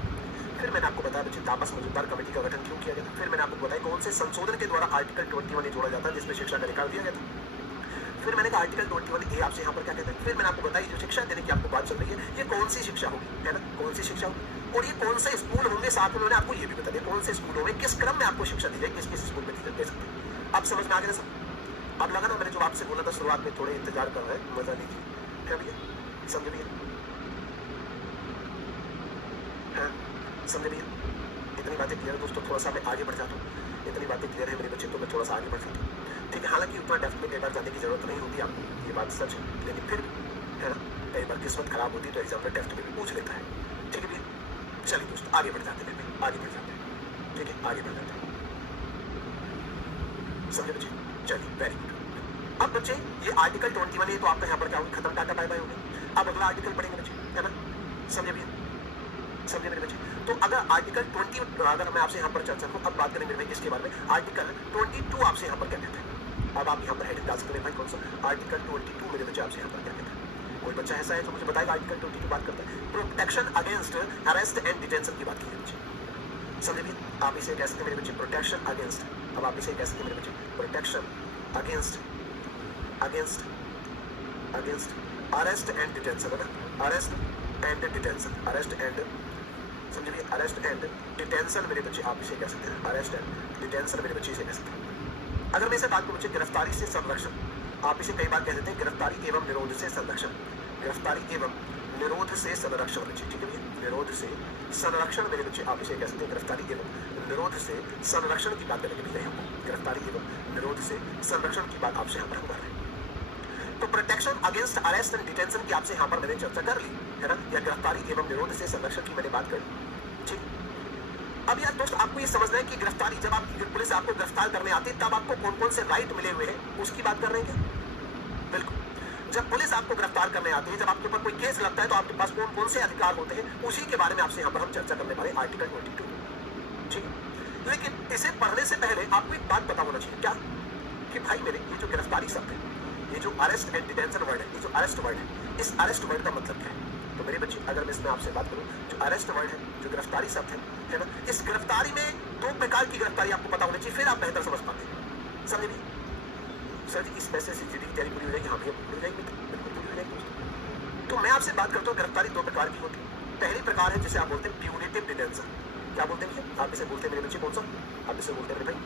फिर मैंने आपको बताया बच्चे तापस मजूमदार कमेटी का गठन क्यों किया गया। फिर मैंने आपको बताया कौन से संशोधन के द्वारा आर्टिकल 21 जोड़ा जाता है जिसमें शिक्षा का अधिकार दिया गया था। फिर मैंने कहा आर्टिकल 21A आपसे यहाँ पर क्या कहते हैं। फिर मैंने आपको बताया जो शिक्षा देने की आपको बात चल रही है ये कौन सी शिक्षा होगी, है ना, कौन सी शिक्षा होगी, और ये कौन से स्कूल होंगे। साथ में उन्होंने आपको ये भी बता दिया कौन से स्कूलों में किस क्रम में आपको शिक्षा दी जाएगी, किस स्कूल में दे सकते हैं। अब समझ में आ गया सब, अब लगा ना मैंने जो आपसे बोला था शुरुआत में, थोड़े इंतजार कर रहे हैं, मजा लीजिए, क्या भैया, समझ भैया, हाँ समझ भैया। इतनी बातें क्लियर है दोस्तों, थोड़ा सा मैं आगे बढ़ जाता हूँ, इतनी बातें क्लियर है मेरे बच्चे, तो मैं थोड़ा सा आगे बढ़ जाता हूँ, ठीक है। हालांकि उतना डेप्थ में कई बार जाने की जरूरत नहीं होती आपको, ये बात सच है, लेकिन फिर है ना कई बार किस्मत खराब होती है तो एग्जाम में डेप्थ में भी पूछ लेता है, ठीक है भैया। चलिए दोस्तों आगे बढ़ जाते हैं, आगे बढ़ जाते हैं, ठीक है, आगे बढ़ जाते हैं, समझे बच्चे, चलिए वेरी गुड। अब बच्चे ये आर्टिकल 21 तो आपका यहाँ पर क्या होगा, खत्म, टाटा बाय बाय हो गया। अब अगला आर्टिकल पढ़ेंगे बच्चे, है ना, समझे भैया, समझे मेरे बच्चे। तो अगर आर्टिकल 20 अगर मैं आपसे यहाँ पर चर्चा करूँ, अब बात करेंगे भाई इसके बारे में, आर्टिकल 22 आपसे यहाँ पर क्या कहते हैं। अब आप यहाँ पर हेडिंग डाल सकते हैं भाई कौन सा, आर्टिकल 22 मेरे बच्चे आपसे यहाँ पर क्या कहते हैं। कोई बच्चा ऐसा है तो मुझे बताएगा आर्टिकल 22 बात करता है, protection against arrest and detention की बात की है बच्चे, समझे भी। आप इसे कह सकते हैं मेरे बच्चे प्रोटेक्शन अगेंस्ट, अब आप इसे कह सकते हैं मेरे बच्चे protection against against against arrest and detention, है ना, arrest and detention, arrest and, समझिए अरेस्ट एंड डिटेंशन मेरे बच्चे आप इसे कह सकते हैं, अरेस्ट एंड डिटेंशन मेरे बच्चे इसे कह सकते हैं। अगर मैं इसे बात करूं बच्चे गिरफ्तारी से संरक्षण, आप इसे कई बार कह देते हैं गिरफ्तारी एवं निरोध से संरक्षण, गिरफ्तारी एवं निरोध से संरक्षण बच्चे, ठीक है भैया, निरोध से संरक्षण मेरे बच्चे आप इसे कह सकते हैं, गिरफ्तारी एवं निरोध से संरक्षण की बात करेंगे भैया, गिरफ्तारी एवं निरोध से संरक्षण की बात आपसे यहाँ पर कर रहे हैं। तो protection against arrest and detention की आपसे यहाँ पर मैंने चर्चा कर ली, है ना, या गिरफ्तारी एवं निरोध से संरक्षण की मैंने बात करी, ठीक। अब यार दोस्त आपको ये समझना है कि गिरफ्तारी, जब आप पुलिस आपको गिरफ्तार करने आती है तब आपको कौन कौन से राइट मिले हुए हैं उसकी बात कर रहे हैं क्या, बिल्कुल। जब पुलिस आपको गिरफ्तार करने आती है, जब आपके ऊपर कोई केस लगता है तो आपके पास कौन कौन से अधिकार होते हैं, उसी के बारे में आपसे यहाँ पर हम चर्चा करने वाले आर्टिकल 22, ठीक। लेकिन इसे पढ़ने से पहले आपको एक बात पता होना चाहिए क्या, कि भाई मेरे ये जो गिरफ्तारी शब्द है ये जो अरेस्ट एंड डिटेंशन वर्ड है, ये जो अरेस्ट वर्ड है, इस अरेस्ट वर्ड का मतलब क्या है? तो मेरे बच्चे, अगर मैं इसमें आपसे बात करूं, जो अरेस्ट वर्ड है, जो गिरफ्तारी शब्द है ना, इस गिरफ्तारी में 2 प्रकार की गिरफ्तारी आपको पता होनी चाहिए, फिर आप बेहतर समझ पाते हैं। समझे भी? सर जी इस पैसे से जीडी की तैयारी पूरी हो जाएगी? हाँ भैया पूरी हो जाएगी, बिल्कुल पूरी हो जाएगी। तो मैं आपसे बात करता हूँ, गिरफ्तारी 2 प्रकार की होती है। पहली प्रकार है जिसे आप बोलते हैं प्यूनिटिव डिटेंशन। क्या बोलते हैं? आप इसे बोलते हैं मेरे बच्चे, कौन सा? आप इसे बोलते हैं मेरे भाई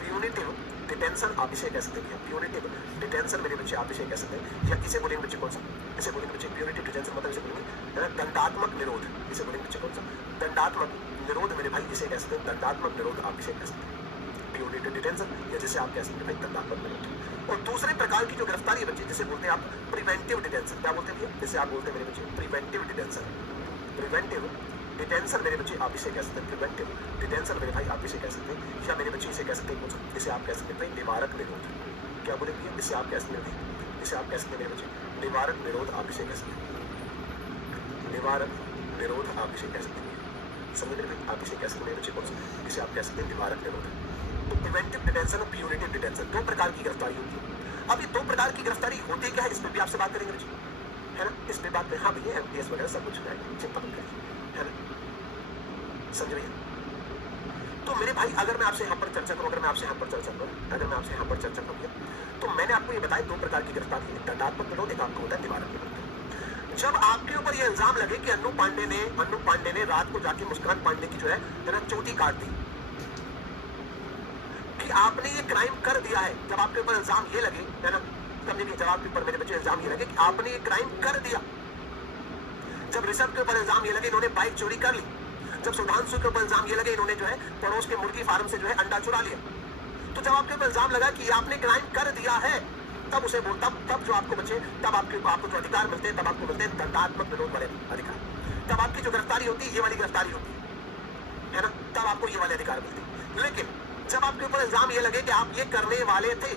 प्यूनिटिव डिटेंशन, आप इसे कह सकते हैं। प्यूनिटिव डिटेंशन मेरे बच्चे आप इसे कह सकते हैं, या इसे बोलेंगे बच्चे कौन सा? इसे बोलेंगे बच्चे प्यूनिटिव डिटेंशन, मतलब इसे बोलेंगे दंडात्मक निरोध। इसे बोलेंगे बच्चे कौन सा? दंडात्मक निरोध मेरे भाई, इसे कह सकते हैं दंडात्मक निरोध, आप इसे कह सकते हैं प्यूनिटिव डिटेंशन, या जिसे आप कह सकते हैं भाई दंडात्मक निरोध। और दूसरे प्रकार की जो गिरफ्तारी है बच्चे, जिसे बोलते हैं आप प्रिवेंटिव डिटेंशन। क्या बोलते हैं? जिसे आप बोलते हैं मेरे बच्चे प्रिवेंटिव डिटेंशन। प्रिवेंटिव डिटेंशन मेरे बच्चे आप इसे कह सकते हैं प्रिवेंटिव डिटेंशन मेरे भाई, आप इसे कह सकते हैं, या मेरे बच्चे इसे कह सकते हैं, इसे आप कह सकते हैं भाई निवारक निरोध। क्या बोलेंगे? इसे आप कह सकते हैं, इसे आप कह सकते हैं मेरे बच्चे निवारक निरोध, आप इसे कह सकते हैं निवारक निरोध, आप इसे कह सकते हैं। समझ मेरे भाई, आप इसे कह सकते हैं मेरे बच्चे कौन सा? इसे आप कह सकते हैं निवारक निरोध। तो प्रिवेंटिव डिटेंशन और प्यूनिटिव डिटेंशन 2 प्रकार की गिरफ्तारी होती है। अब ये 2 प्रकार की गिरफ्तारी होती क्या है, इस पर भी आपसे बात करेंगे बच्चे, है ना? इस पे बात करें। हाँ भैया MTS वगैरह सब कुछ है, चिंता मत करिए, है ना? समझ भैया? तो मेरे भाई अगर मैं आपसे यहाँ पर चर्चा करूँ, अगर मैं आपसे यहाँ पर चर्चा करूँ, तो मैंने आपको ये बताया 2 प्रकार की गिरफ्तारी है, दंडात्मक निरोध, एक आपको होता है निवारक निरोध। जब आपके ऊपर ये इल्जाम लगे कि अन्नू पांडे ने रात को जाके मुस्कान पांडे की जो है ना चोटी काट दी, कि आपने ये क्राइम कर दिया है, जब आपके ऊपर इल्जाम ये लगे, है ना, समझिए, जब आपके ऊपर मेरे बच्चे इल्जाम ये लगे कि आपने ये क्राइम कर दिया, जब ऋषभ के ऊपर इल्जाम ये लगे इन्होंने बाइक चोरी कर ली, जब सुधांशु के ऊपर इल्जाम ये लगे इन्होंने जो है पड़ोस के मुर्गी फार्म से जो है अंडा चुरा लिया, तो जब आपके ऊपर इल्जाम लगा कि आपने क्राइम कर दिया है, तब उसे बोल तब जो आपको बचे, तब आपको जो अधिकार मिलते हैं, तब आपको मिलते हैं दंडात्मक निरोध वाले अधिकार। तब आपकी जो गिरफ्तारी होती है, ये वाली गिरफ्तारी होती है ना, तब आपको ये वाले अधिकार मिलते हैं। लेकिन जब आपके ऊपर इल्जाम ये लगे कि आप ये करने वाले थे,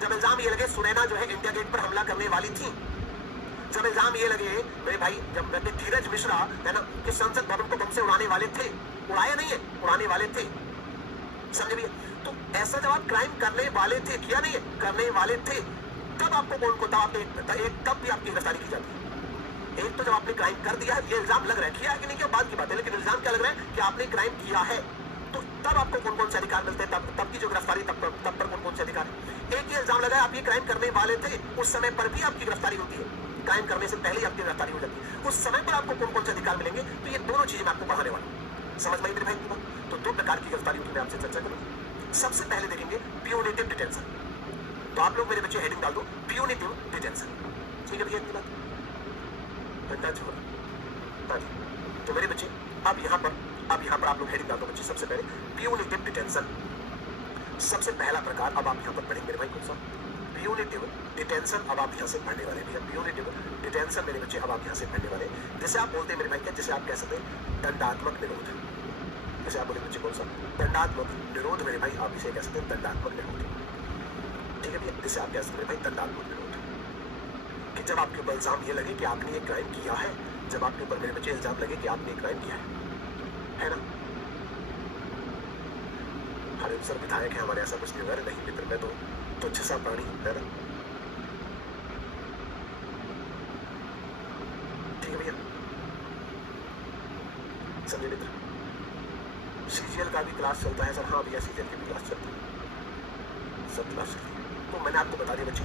जब इल्जाम ये लगे सुनैना जो है इंडिया गेट पर हमला करने वाली थी, जब इल्जाम ये लगे मेरे भाई, जब धीरज मिश्रा है ना कि संसद भवन को बम से उड़ाने वाले थे, उड़ाया नहीं है, उड़ाने वाले थे, समझे भैया? तो ऐसा जब आप क्राइम करने वाले थे, किया नहीं है, करने वाले थे, तब आपको कौन को तब भी आपकी गिरफ्तारी की जाती है। एक तो जब आपने क्राइम कर दिया है, ये इल्जाम लग रहा है, किया है कि नहीं किया बात की बात है, लेकिन इल्जाम क्या लग रहा है कि आपने क्राइम किया है, तो तब आपको कौन कौन से अधिकार मिलते हैं, तब की जो गिरफ्तारी, तब पर कौन कौन से अधिकार है। एक ही इल्जाम लगा है, आप ये क्राइम करने वाले थे, उस समय पर भी आपकी गिरफ्तारी होती है, क्राइम करने से पहले आपकी गिरफ्तारी हो जाती है, उस समय पर आपको कौन कौन से अधिकार मिलेंगे, तो ये दोनों चीजें मैं आपको पढ़ाने वाला हूँ। समझ में मेरे भाई? तो 2 प्रकार की गिरफ्तारी होती है, मैं आपसे चर्चा करूँ। सबसे पहले देखेंगे प्यूनिटिव डिटेंशन। तो आप लोग मेरे बच्चे हेडिंग डाल दो प्यूनिटिव डिटेंशन, ठीक है भैया? इतनी बात घंटा छोड़। हाँ जी, तो मेरे बच्चे अब यहाँ पर आप लोग हेडिंग डाल दो बच्चे, सबसे पहले प्यूनिटिव डिटेंशन, सबसे पहला प्रकार। अब आप यहाँ पर पढ़ेंगे मेरे भाई कौन सा? Punitive detention. अब आप यहाँ से पढ़ने वाले भैया प्यूनिटिव डिटेंशन मेरे बच्चे, अब आप यहाँ से पढ़ने वाले, जिसे आप बोलते हैं मेरे भाई क्या, जिसे आप कह सकते हैं दंडात्मक निरोध, जिसे आप बोले बच्चे कौन सा? दंडात्मक निरोध मेरे भाई, आप इसे कह सकते हैं दंडात्मक निरोध, ठीक है भैया? जिसे आप कह सकते हैं भाई दंडात्मक निरोध, कि जब आपके ऊपर इल्जाम ये लगे कि आपने ये क्राइम किया है, जब आपके ऊपर मेरे बच्चे इल्जाम लगे कि आपने क्राइम किया है ना? हरे सर विधायक है हमारे, ऐसा कुछ नहीं है, नहीं मित्र, मैं तो तुच्छ सा प्राणी, है ना? ठीक है भैया, समझे मित्र? सीजीएल का भी क्लास चलता है सर? हाँ भैया सीजीएल की भी क्लास चलती है, सब क्लास चलती है। तो मैंने आपको बता दिया बच्चे।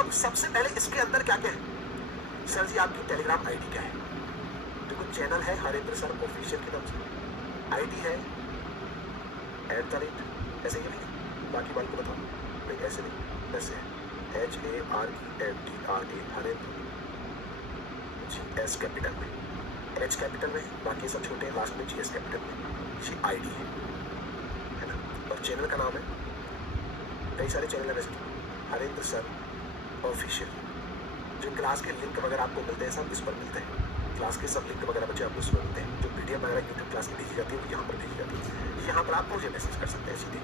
अब सबसे पहले इसके अंदर क्या क्या है सर जी? आपकी टेलीग्राम आईडी क्या है? देखो चैनल है हरेंद्र सर ऑफिशियल के नाम से, आईडी है @ ऐसे ही है, बाकी बात को बताओ नहीं, ऐसे नहीं, ऐसे है HARENDRA हरेंद्र, एस कैपिटल में, एच कैपिटल में, बाकी सब छोटे हैं, लास्ट में GS कैपिटल में, ये आईडी है ना? और चैनल का नाम है, कई सारे चैनल है वैसे, हरेंद्र सर ऑफिशियल। जो क्लास के लिंक वगैरह आपको मिलते हैं सब इस पर मिलते हैं, क्लास के सब लिंक वगैरह बच्चे आपको उसमें मिलते हैं, जो PDF वगैरह यूट्यूब क्लास में भेजी जाती है वो यहाँ पर भेजी जाती है, यहाँ पर आप मुझे मैसेज कर सकते हैं सीधे,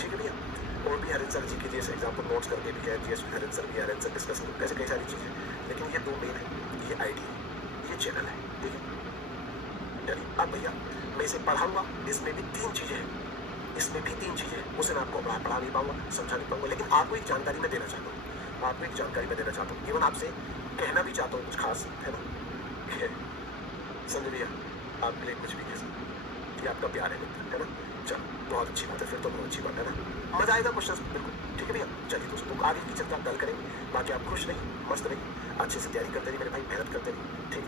ठीक है भैया? और भी हरेंद्र सर जी के जैसे एग्जाम्पल नोट्स करके भी है, GS हरेंद्र सर भी, हरेंद्र सर डिस्कशन, कैसे कई सारी चीज़ें, लेकिन ये 2 मेन है, ये आईडी है, ये चैनल है, ठीक है? चलिए अब भैया मैं इसे पढ़ाऊंगा, इसमें भी 3 चीज़ें हैं, इसमें भी 3 चीज़ें हैं, उसे मैं आपको पढ़ा नहीं पाऊंगा, समझा नहीं पाऊंगा, लेकिन आपको एक जानकारी मैं देना चाहता हूँ। आपको एक जानकारी मैं देना चाहता हूँ, इवन आपसे कहना भी चाहता हूँ कुछ खास, है ना? संजय भैया, आपके लिए कुछ भी कह सकते हैं। ये आपका प्यार है मित्र, है ना? चलो, बहुत अच्छी बात है, फिर तो बहुत अच्छी बात है ना? मजा आएगा क्वेश्चंस, बिल्कुल, ठीक है भैया? चलिए दोस्तों, आगे की चर्चा कल करेंगे, बाकी आप खुश रहिए, मस्त रहिए, अच्छे से तैयारी करते रहिए मेरे भाई, मेहनत करते रहिए, ठीक है?